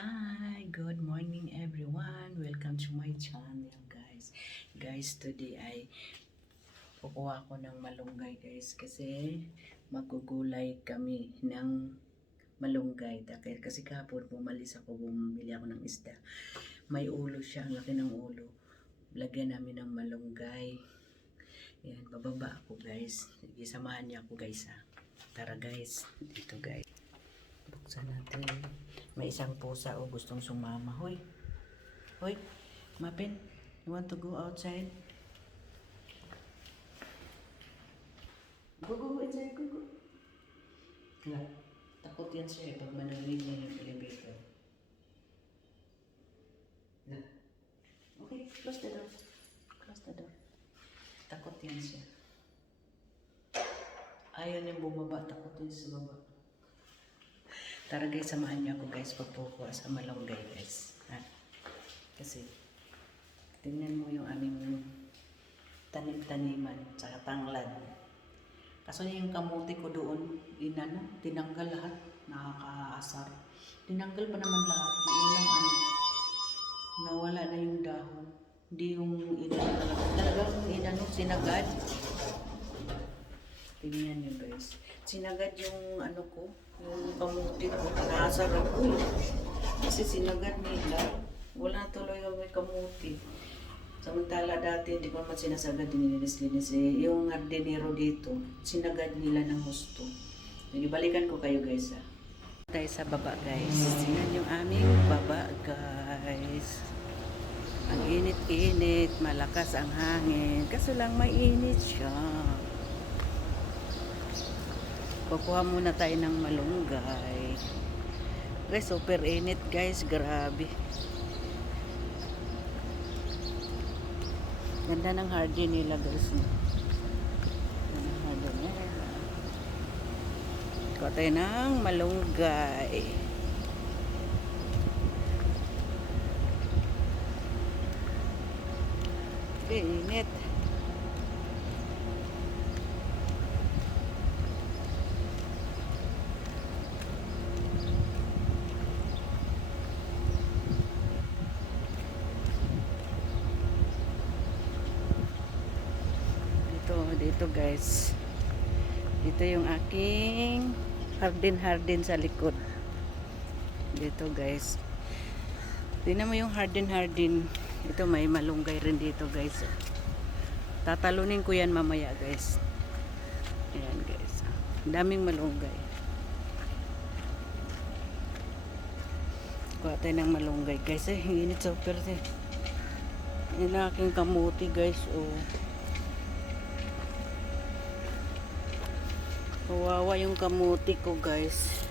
Hi, good morning everyone. Welcome to my channel guys. Guys, today ay kukuha ko ng malunggay guys kasi magugulay kami ng malunggay. Dahil kasi kahapon pumalis ako, bumili ako ng isda. May ulo siya, ang laki ng ulo. Lagyan namin ng malunggay. Yan, bababa ako guys. Sige, samahan niyo ako guys ha. Tara guys, dito guys. Buksan natin. May isang pusa o gustong sumama. Hoy. Hoy. Mapin. You want to go outside? Go, go, inside. Go, go. Wala. Takot yan siya eh pag manamig niya yung elevator. Wala. Okay, close the door. Close the door. Takot yan siya. Ayaw niyang bumaba. Takot yun sa baba. Tara guys, samahan niyo ako guys pagpukuha sa malunggay guys. Ha? Kasi, tingnan mo yung aming tanim-taniman, tsaka tanglad. Kaso yung kamuti ko doon, inano, tinanggal lahat, nakakaasar. Tinanggal pa naman lahat, yung lang ano, nawala na yung dahon. Hindi yung inano talaga. Talagang inano, sinagad. Tingnan nyo guys. Sinagad yung ano ko, yung kamuti ko. Nasa ako eh. Kasi sinagad nila. Wala tuloy yung may kamuti. Samantala dati, hindi ko naman sinasagad, dinilis-linis eh. Yung hardinero dito, sinagad nila ng gusto. Sige, balikan ko kayo guys ah. Tayo sa baba guys. Tingnan yung aming baba guys. Ang init-init, malakas ang hangin. Kaso lang mainit siya. Kukuha muna tayo ng malunggay. Guys, super init guys. Grabe. Ganda ng hardy nila guys. Ganda ng hardy nila. Kuha tayo ng malunggay. Okay, init. Dito, guys. Dito yung aking hardin-hardin sa likod. Dito guys. Tingnan mo yung hardin-hardin. Ito may malunggay rin dito guys. Tatalunin ko yan mamaya guys. Ayan guys. Daming malunggay. Kuha tayo ng malunggay guys. Eh, init super eh. Yan ang aking kamuti guys. Oh. Kawawa yung kamuti ko guys.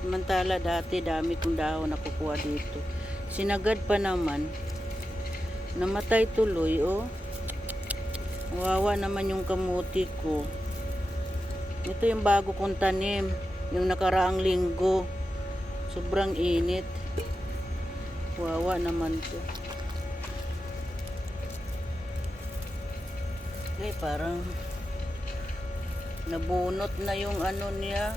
Samantala dati dami kong dahon na kukuha dito. Sinagad pa naman. Namatay tuloy oh. Kawawa naman yung kamuti ko. Ito yung bago kong tanim. Yung nakaraang linggo. Sobrang init. Kawawa naman to. Okay, parang nabunot na yung ano niya.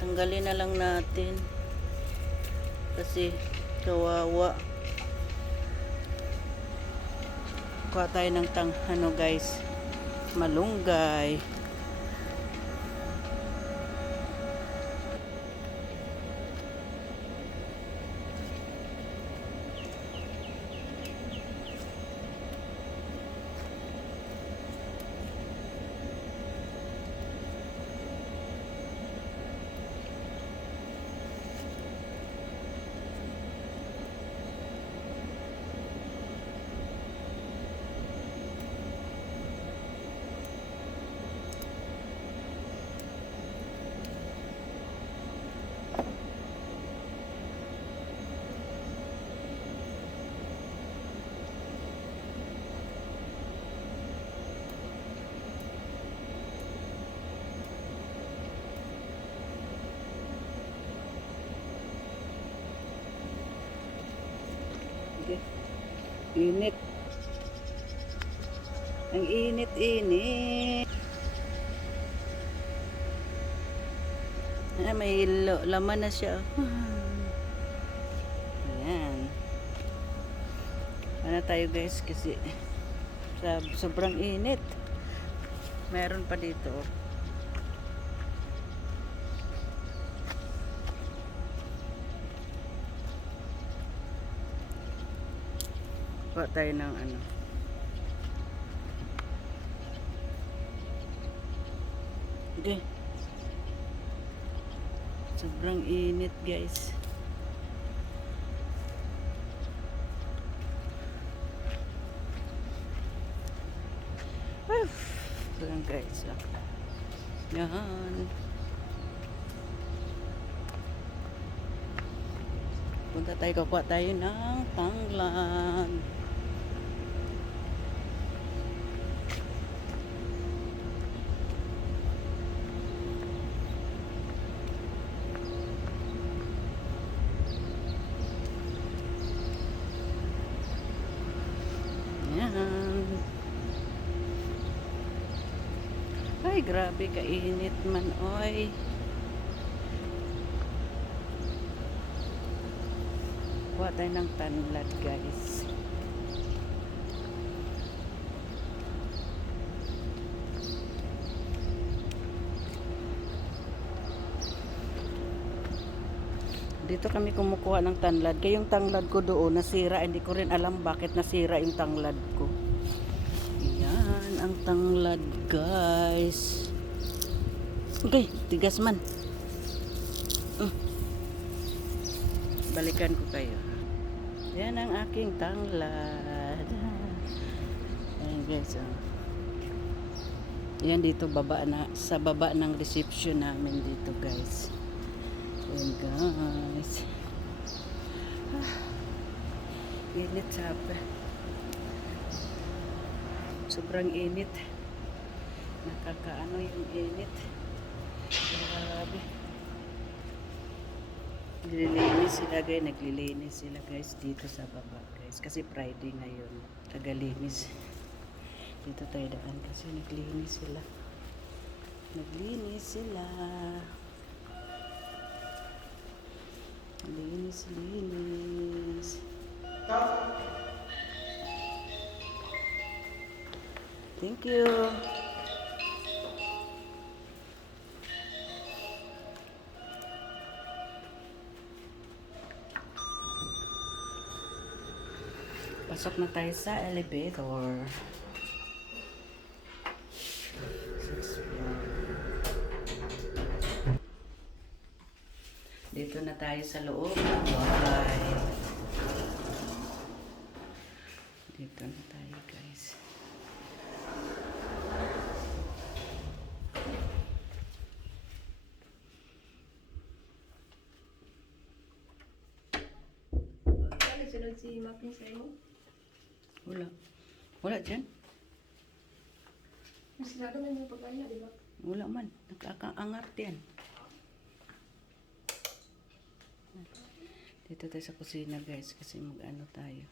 Tanggalin na lang natin. Kasi kawawa. Kuha tayo ng tang ano guys. Malunggay Init. Ang init-init. Ah, may laman na siya. Ayan. Ano tayo guys kasi sobrang init. Meron pa dito. Kuha tayo ng ano. Okay. Sobrang init guys. Ito lang guys. ah. Yan. Punta tayo, kukuha tayo ng tanglad. Grabe kainit man, oy. Kuha tayo ng tanlad, guys. Dito kami kumukuha ng tanlad. Kaya yung tanglad ko doon, nasira. Hindi ko rin alam bakit nasira yung tanglad ko. Ang tanglad, guys. Okay, tigas man. Mm. Balikan ko kayo. Yan ang aking tanglad. Ayan guys, oh. Yan dito baba na sa baba ng reception namin dito, guys. Ayan guys. Ah, init sabi. Sobrang init. Nakakaano yung init. Grabe. Naglilinis sila guys. Naglilinis sila guys dito sa baba guys. Kasi Friday ngayon. Tagalinis. Dito tayo daan kasi naglinis sila. Naglinis sila. Linis, linis. Thank you. Pasok na tayo sa elevator. Dito na tayo sa loob ng bahay. Dito na tayo guys. Ano sunod si Mapping sa'yo? Wala. Wala dyan. Mas lalo man yung pagkaya, di ba? Wala man. Nakakaangat yan. Dito tayo sa kusina guys kasi mag-ano tayo.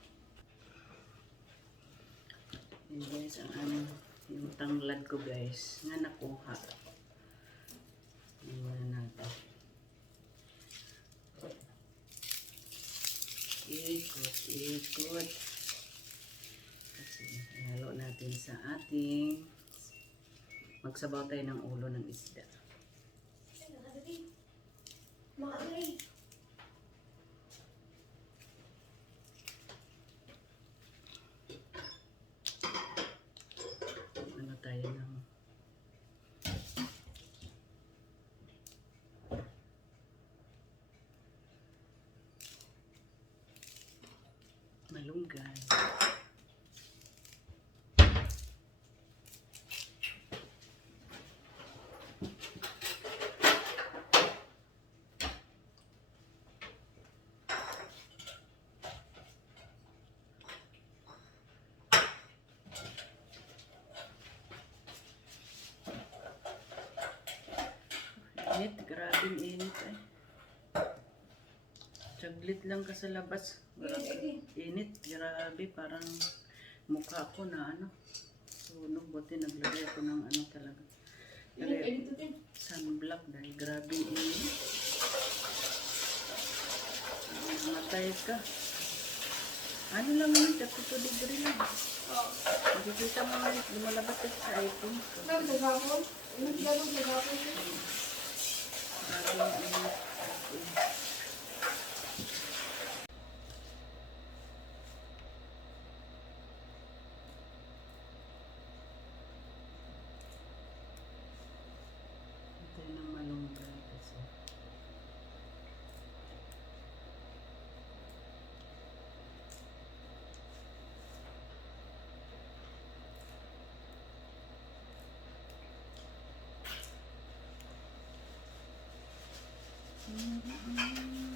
Yun guys, ang ano, yung tanglad ko guys, nga nakuha. Iwan natin. Ikot, ikot. Kasi ihalo natin sa ating magsabaw tayo ng ulo ng isda. Makakay! Ano tayo ng malunggay. Init, grabing init eh. Saglit lang ka sa labas grabe, parang mukha ko na ano, so sunog. Buti naglagay ako ng ano talaga. Lagay ako sunblock dahil grabe yun. Ano. Matay ka. Ano lang yun, 32 degree lang. Nakikita mo na lumalabas kasi sa iPhone. Ma'am, naghapon? Ano gano'ng. うん。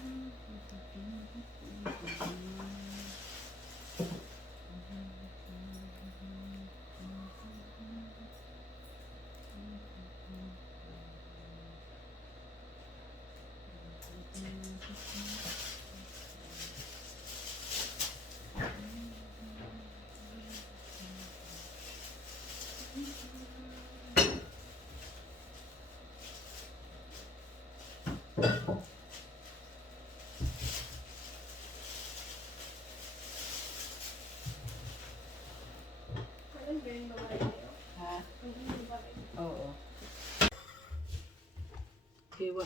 Hiwa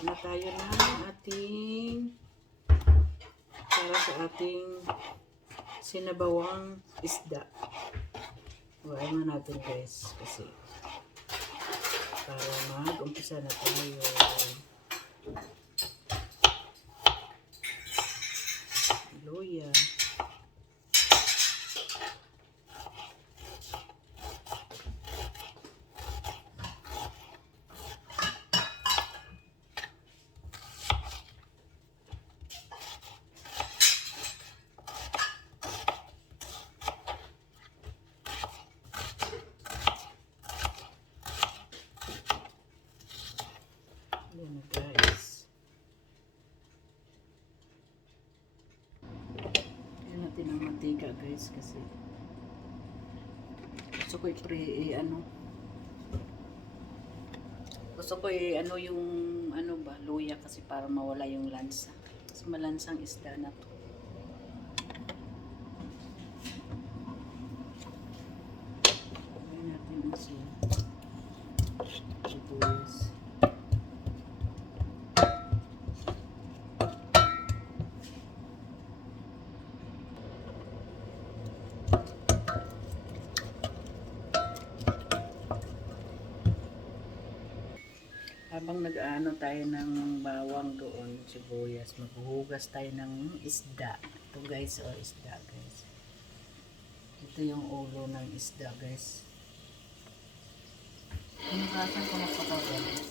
na tayo ng ating para sa ating sinabawang isda. Huwain mo natin guys kasi para mag-umpisa na tayo. Luya. Ayan na guys. Ayan natin ang mantika guys kasi gusto ko i-pre eh, ano gusto ko i ano yung ano ba luya kasi para mawala yung lansa. Kasi malansang isda na to tayo ng bawang doon, sibuyas, maghuhugas tayo ng isda. Ito guys, oh isda guys. Ito yung ulo ng isda guys. Hinugasan ko na pa guys.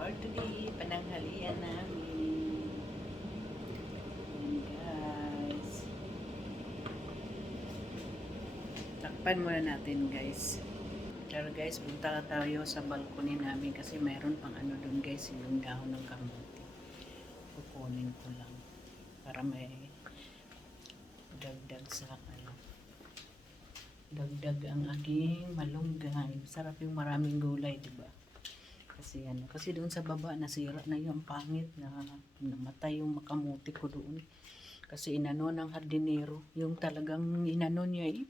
For today. Pananghalian namin. Ayan guys. Takpan muna natin guys. Pero guys, punta tayo sa balcony namin kasi mayroon pang ano doon guys, yung dahon ng kamote. Kukunin ko lang para may dagdag sa ano. Dagdag ang aking malunggay. Sarap yung maraming gulay, di ba? Kasi ano, kasi doon sa baba nasira na yung pangit na namatay yung makamuti ko doon. Kasi inano ng hardinero, yung talagang inano niya eh.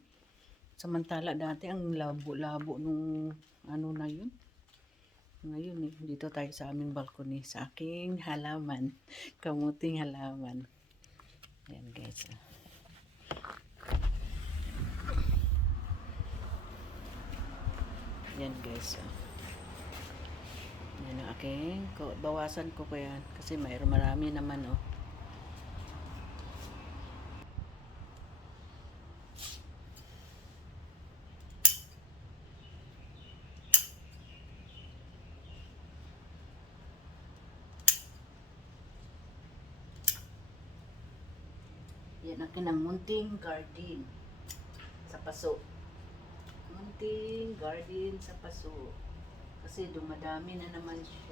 Samantala dati ang labo-labo nung ano na yun. Ngayon eh, dito tayo sa aming balcony, sa aking halaman. Kamuting halaman. Ayan guys. ah. Yan guys. ah. Yan ang aking, bawasan ko pa yan. Kasi mayroon marami naman oh. Yan ang kinang munting garden sa paso. Munting garden sa paso. Kasi dumadami na naman siya.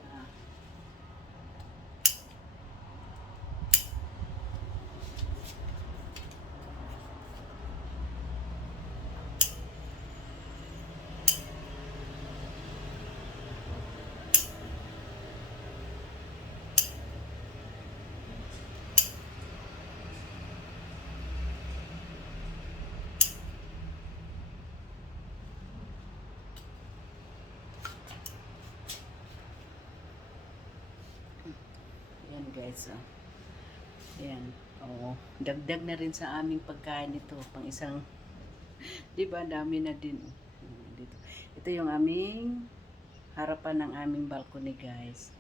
Yan guys. Oh. Yan. Oo. Dagdag na rin sa aming pagkain ito. Pang isang, di ba, dami na din. Ayan, Dito. Ito yung aming harapan ng aming balcony guys.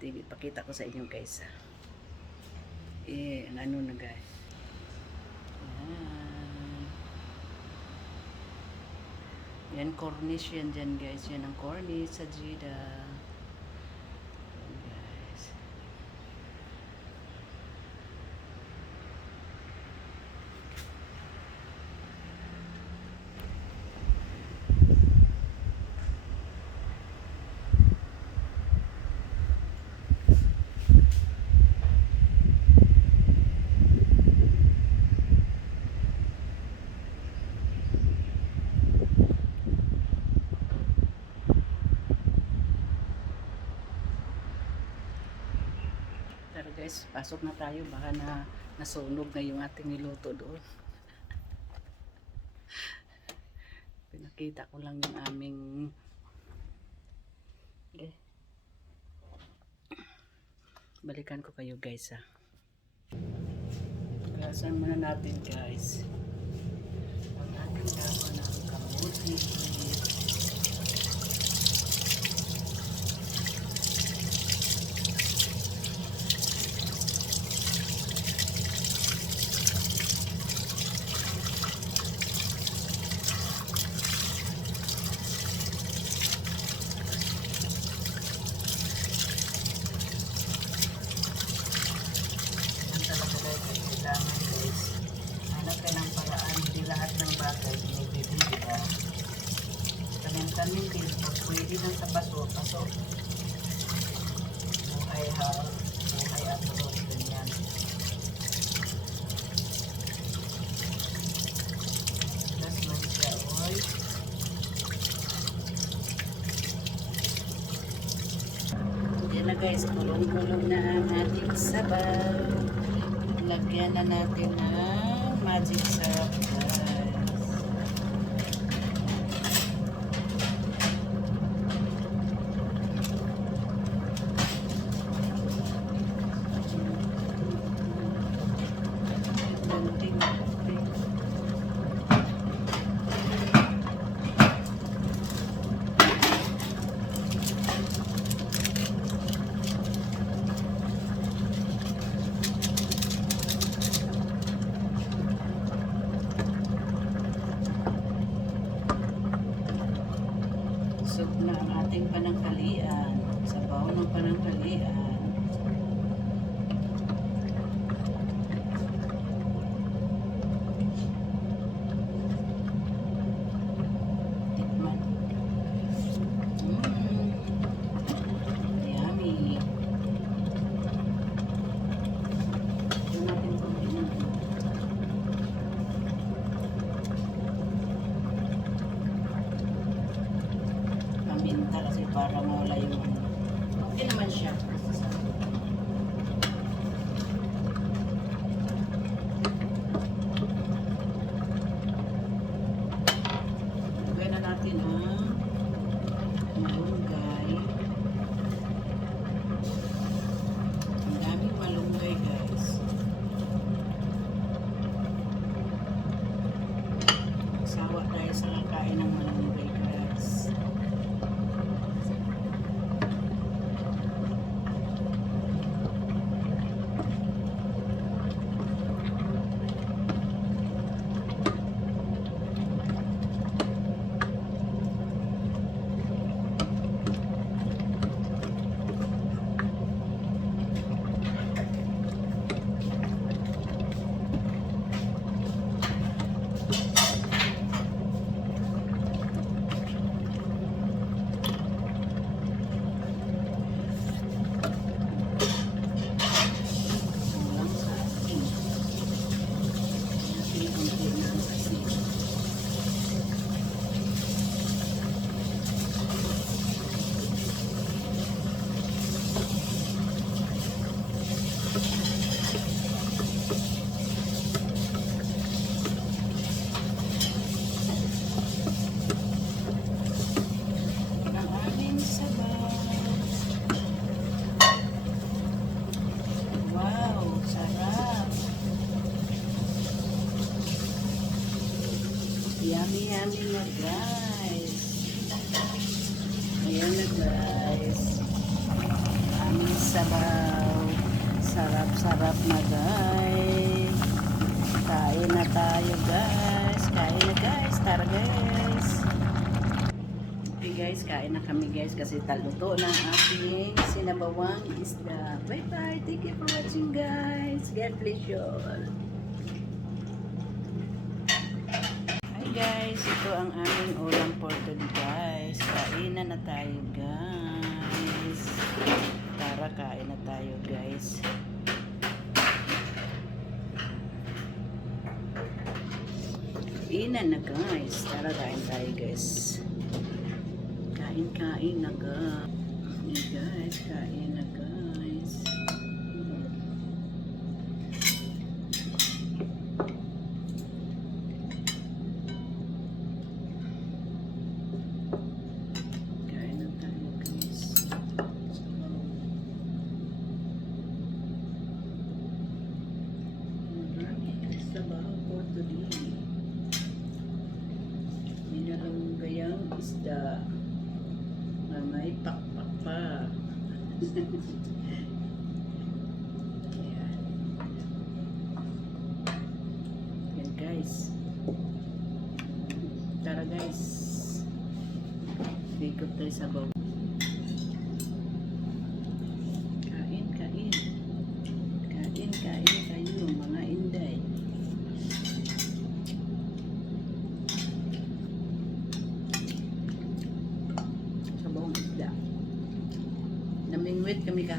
Ito, ipakita ko sa inyo guys. ah. Eh, ang ano na guys. Yan. Yan, cornice yan dyan guys. Yan ang cornice sa Jeddah. Yan, guys. Pero guys, pasok na tayo. Baka na nasunog na yung ating niluto doon. Pinakita ko lang yung aming... Okay. Balikan ko kayo guys ha. Gasan muna natin guys. Ang ating dahon ng kamuti. Yan talaga guys, ang kailangan guys. Hanap ka ng paraan, hindi lahat ng bagay binibili, di ba? Tanim-tanim din, pag pwede lang sa paso, paso. Buhay ha, buhay abroad, ganyan. Plus man siya, oy. Yan na guys, kulong-kulong na ang ating sabaw. Lagyan na natin ng magic syrup guys. Konting- konting. na ang ating pananghalian. Sabaw ng pananghalian. Tikman. Mm. Yummy. Ito natin konti ng paminta kasi para mawala yung. Okay naman siya. Basta sa Lagay na natin ang malunggay. Ang daming malunggay guys. Sawa tayo sa kakain ng malunggay guys. Kulang sa asin. Natin konti na ang asin. Ang aming sabaw. Wow, sarap. Yummy, yummy na guys. Ayan na guys. Aming sabaw. Sarap, sarap na guys. Kain na tayo guys. Kain na guys. Tara guys. Okay guys, kain na kami guys kasi taluto na ang ating sinabawang isda. Bye bye. Thank you for watching guys. God bless you all. Guys, ito ang aming ulam for today guys. Kain na tayo guys. Tara, kain na tayo guys. Inan na guys. Tara, kain tayo guys. Kain, kain na guys. Hey kain na guys.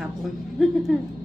hapon.